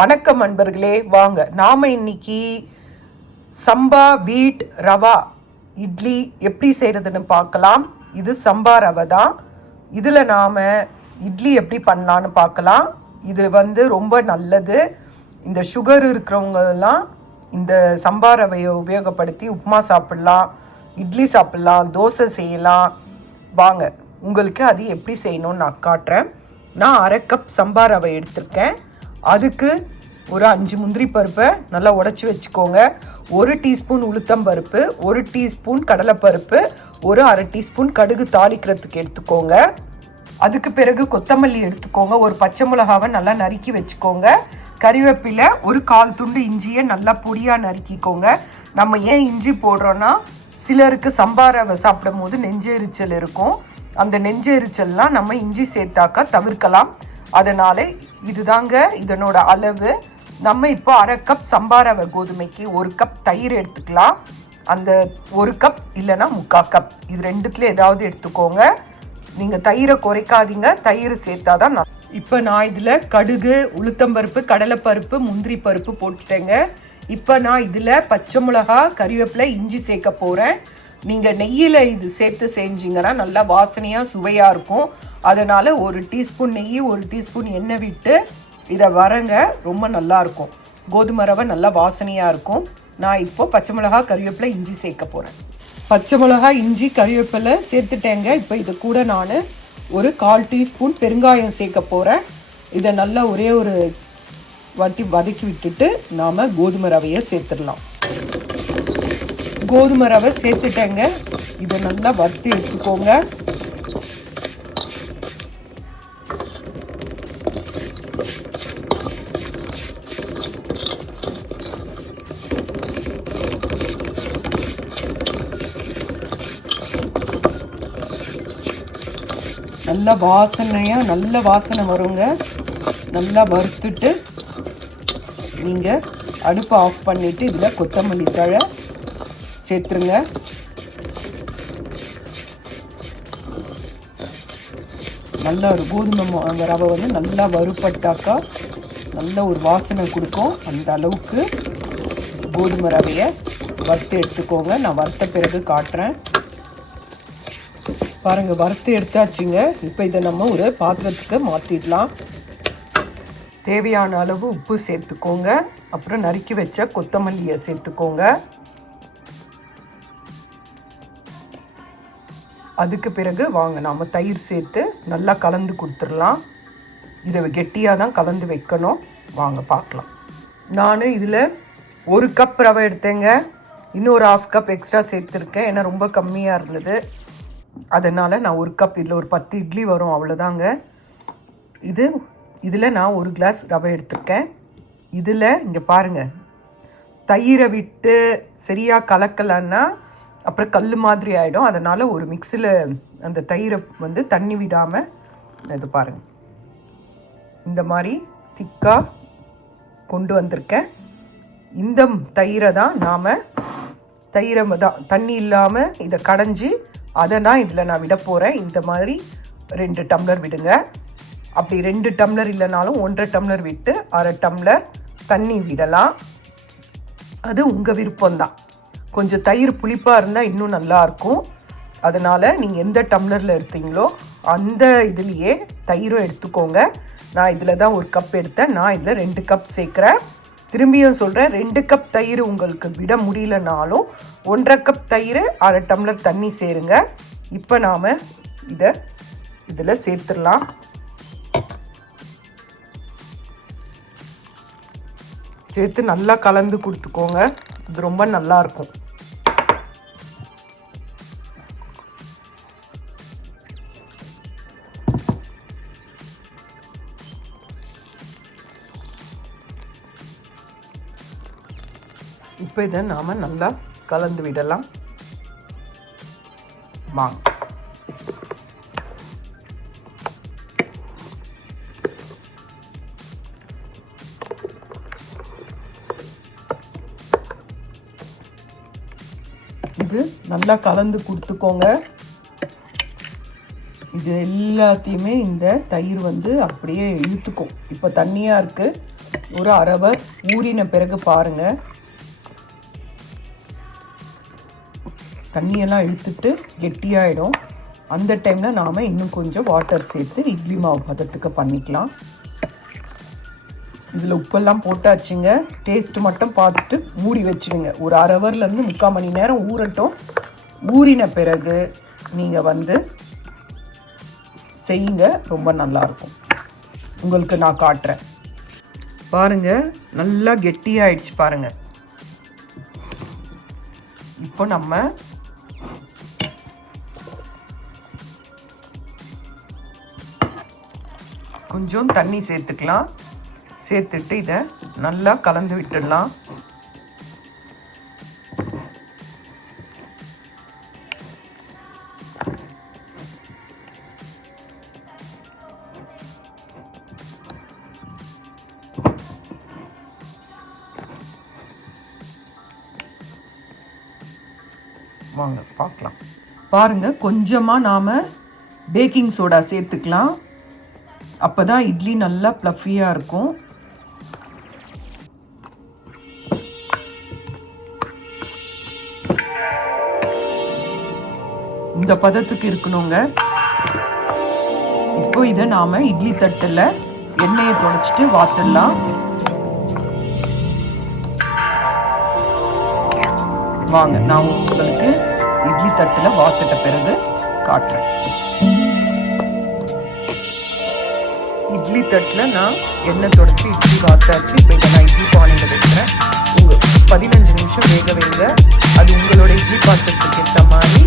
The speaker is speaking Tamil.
வணக்கம் நண்பர்களே, வாங்க நாம இன்னைக்கு சம்பா வீட் ரவா இட்லி எப்படி செய்யறதுன்னு பார்க்கலாம். இது சம்பா ரவை தான். இதில் நாம் இட்லி எப்படி பண்ணலான்னு பார்க்கலாம். இது ரொம்ப நல்லது. இந்த சுகர் இருக்கிறவங்கெல்லாம் இந்த சம்பா ரவையை உபயோகப்படுத்தி உப்புமா சாப்பிட்லாம், இட்லி சாப்பிட்லாம், தோசை செய்யலாம். வாங்க உங்களுக்கு அது எப்படி செய்யணும்னு நான் காட்டுறேன். நான் 1/2 கப் சம்பா ரவை எடுத்திருக்கேன். அதுக்கு ஒரு 5 முந்திரி பருப்பை நல்லா உடச்சி வச்சுக்கோங்க. 1 டீஸ்பூன் உளுத்தம்பருப்பு, 1 டீஸ்பூன் கடலைப்பருப்பு, ஒரு 1/2 டீஸ்பூன் கடுகு தாளிக்கிறதுக்கு எடுத்துக்கோங்க. அதுக்கு பிறகு கொத்தமல்லி எடுத்துக்கோங்க. ஒரு பச்சை மிளகாவை நல்லா நறுக்கி வச்சுக்கோங்க. கறிவேப்பிலை, ஒரு 1/4 துண்டு இஞ்சியை நல்லா பொடியாக நறுக்கிக்கோங்க. நம்ம ஏன் இஞ்சி போடுறோன்னா, சிலருக்கு சம்பா ரவை சாப்பிடும் போது நெஞ்செரிச்சல் இருக்கும். அந்த நெஞ்செரிச்சல்லாம் நம்ம இஞ்சி சேர்த்தாக்கா தவிர்க்கலாம். அதனால் இதுதாங்க இதனோட அளவு. நம்ம இப்போ 1/2 கப் சம்பா ரவை கோதுமைக்கு 1 கப் தயிர் எடுத்துக்கலாம். அந்த 1 கப் இல்லைன்னா 3/4 கப், இது ரெண்டுத்துல ஏதாவது எடுத்துக்கோங்க. நீங்கள் தயிரை குறைக்காதீங்க, தயிர் சேர்த்தாதான். இப்போ நான் இதில் கடுகு, உளுத்தம்பருப்பு, கடலைப்பருப்பு, முந்திரி பருப்பு போட்டுட்டேங்க. இப்போ நான் இதில் பச்சை மிளகா, கறிவேப்பிலை, இஞ்சி சேர்க்க போகிறேன். நீங்கள் நெய்யில் இது சேர்த்து செஞ்சிங்கன்னா நல்லா வாசனையாக சுவையாக இருக்கும். அதனால் 1 டீஸ்பூன் நெய், 1 டீஸ்பூன் எண்ணெய் விட்டு இதை வரங்க, ரொம்ப நல்லாயிருக்கும். கோதுமை ரவை நல்லா வாசனையாக இருக்கும். நான் இப்போ பச்சை மிளகா, கறிவேப்பிலை, இஞ்சி சேர்க்க போகிறேன். பச்சை மிளகா, இஞ்சி, கறிவேப்பிலை சேர்த்துட்டேங்க. இப்போ இது கூட நான் ஒரு 1/4 டீஸ்பூன் பெருங்காயம் சேர்க்க போகிறேன். இதை நல்லா ஒரே ஒரு வாட்டி வதக்கி விட்டுட்டு நாம் கோதுமை ரவையை சேர்த்துடலாம். கோதுமை ரவை சேர்த்துட்டேங்க. இதை நல்லா வறுத்து எடுத்துக்கோங்க. நல்ல வாசனையாக நல்ல வாசனை வருங்க. நல்லா வறுத்துட்டு நீங்கள் அடுப்பை ஆஃப் பண்ணிவிட்டு இதில் கொத்தமல்லி தழை சேர்த்துருங்க. நல்ல ஒரு கோதுமை ரவை நல்லா வறுபட்டாக்கா நல்ல ஒரு வாசனை கொடுக்கும். அந்த அளவுக்கு கோதுமை ரவையை வறுத்து எடுத்துக்கோங்க. நான் வறுத்த பிறகு காட்டுறேன். பாருங்கள், வறுத்து எடுத்தாச்சுங்க. இப்போ இதை நம்ம ஒரு பாத்திரத்துக்கு மாற்றிடலாம். தேவையான அளவு உப்பு சேர்த்துக்கோங்க. அப்புறம் நறுக்கி வச்ச கொத்தமல்லியை சேர்த்துக்கோங்க. அதுக்கு பிறகு வாங்க நாம் தயிர் சேர்த்து நல்லா கலந்து கொடுத்துடலாம். இதை கெட்டியாக தான் கலந்து வைக்கணும். வாங்க பார்க்கலாம். நான் இதில் 1 கப் ரவை எடுத்தேங்க. இன்னொரு 1/2 கப் எக்ஸ்ட்ரா சேர்த்துருக்கேன். ஏன்னா ரொம்ப கம்மியாக இருந்தது. அதனால் நான் 1 கப், இதில் ஒரு 10 இட்லி வரும், அவ்வளோதாங்க. இதில் நான் 1 கிளாஸ் ரவை எடுத்துருக்கேன். இதில் இங்கே பாருங்கள், தயிரை விட்டு சரியாக கலக்கலைன்னா அப்புறம் கல் மாதிரி ஆகிடும். அதனால் ஒரு மிக்ஸியில் அந்த தயிரை தண்ணி விடாமல் இது பாருங்கள், இந்த மாதிரி திக்காக கொண்டு வந்திருக்கேன். இந்த தயிரை தான் தண்ணி இல்லாமல் இதை கடைஞ்சி அதை தான் இதில் நான் விட போகிறேன். இந்த மாதிரி 2 டம்ளர் விடுங்க. அப்படி 2 டம்ளர் இல்லைனாலும் 1/2 டம்ளர் விட்டு 1/2 டம்ளர் தண்ணி விடலாம். அது உங்கள் விருப்பம்தான். கொஞ்சம் தயிர் புளிப்பாக இருந்தால் இன்னும் நல்லாயிருக்கும். அதனால் நீங்கள் எந்த டம்ளரில் எடுத்தீங்களோ அந்த இதுலேயே தயிரும் எடுத்துக்கோங்க. நான் இதில் தான் 1 கப் எடுத்தேன். நான் இதில் 2 கப் சேர்க்குறேன். திரும்பியும் சொல்கிறேன், 2 கப் தயிர் உங்களுக்கு விட முடியலனாலும் 1/2 கப் தயிர், 1/2 டம்ளர் தண்ணி சேருங்க. இப்போ நாம் இதில் சேர்த்துடலாம். சேர்த்து நல்லா கலந்து கொடுத்துக்கோங்க. இது ரொம்ப நல்லாயிருக்கும். இப்போ இதை நாம் நல்லா கலந்து விடலாம். வாங்க. இது நல்லா கலந்து கொடுத்துக்கோங்க. இது எல்லாத்தையுமே இந்த தயிர் அப்படியே இழுத்துக்கும். இப்போ தண்ணியாக இருக்குது, ஒரு அரை ஹவர் ஊறின பிறகு பாருங்க, தண்ணியெல்லாம் இழுத்துட்டு கெட்டியாயிடும். அந்த டைமில் நாம் இன்னும் கொஞ்சம் வாட்டர் சேர்த்து இட்லி மாவு பதத்துக்கு பண்ணிக்கலாம். இதில் உப்பெல்லாம் போட்டாச்சுங்க. டேஸ்ட்டு மட்டும் பார்த்துட்டு மூடி வச்சுடுங்க. ஒரு அரை ஹவர்லேருந்து 3/4 மணி நேரம் ஊறட்டும். ஊறின பிறகு நீங்கள் செய்யுங்க, ரொம்ப நல்லாயிருக்கும். உங்களுக்கு நான் காட்டுறேன் பாருங்கள். நல்லா கெட்டியாயிடுச்சு பாருங்கள். இப்போ நம்ம கொஞ்சம் தண்ணி சேர்த்துக்கலாம். சேர்த்துட்டு இதை நல்லா கலந்து விட்டுடலாம். வாங்க பார்க்கலாம். பாருங்க, கொஞ்சமாக நாம் பேக்கிங் சோடா சேர்த்துக்கலாம். அப்போ தான் இட்லி நல்லா ப்ளஃபியாக இருக்கும். இந்த பதத்துக்கு இருக்கணுங்க. இப்போ இதை நாம் இட்லி தட்டில் எண்ணெயை தொடச்சிட்டு வாத்துடலாம். வாங்க, நான் உங்களுக்கு இட்லி தட்டில் வாத்துட்ட பிறகு காட்டுறேன். இட்லி தட்டில் நான் எண்ணெய் தொடச்சி இட்லி வாத்தாச்சு. இப்போ இதை நான் இட்லி பானையில் வைக்கிறேன். 15 நிமிஷம் வேக வைங்க. அது உங்களோட இட்லி பாத்திரத்துக்கு ஏற்ற மாதிரி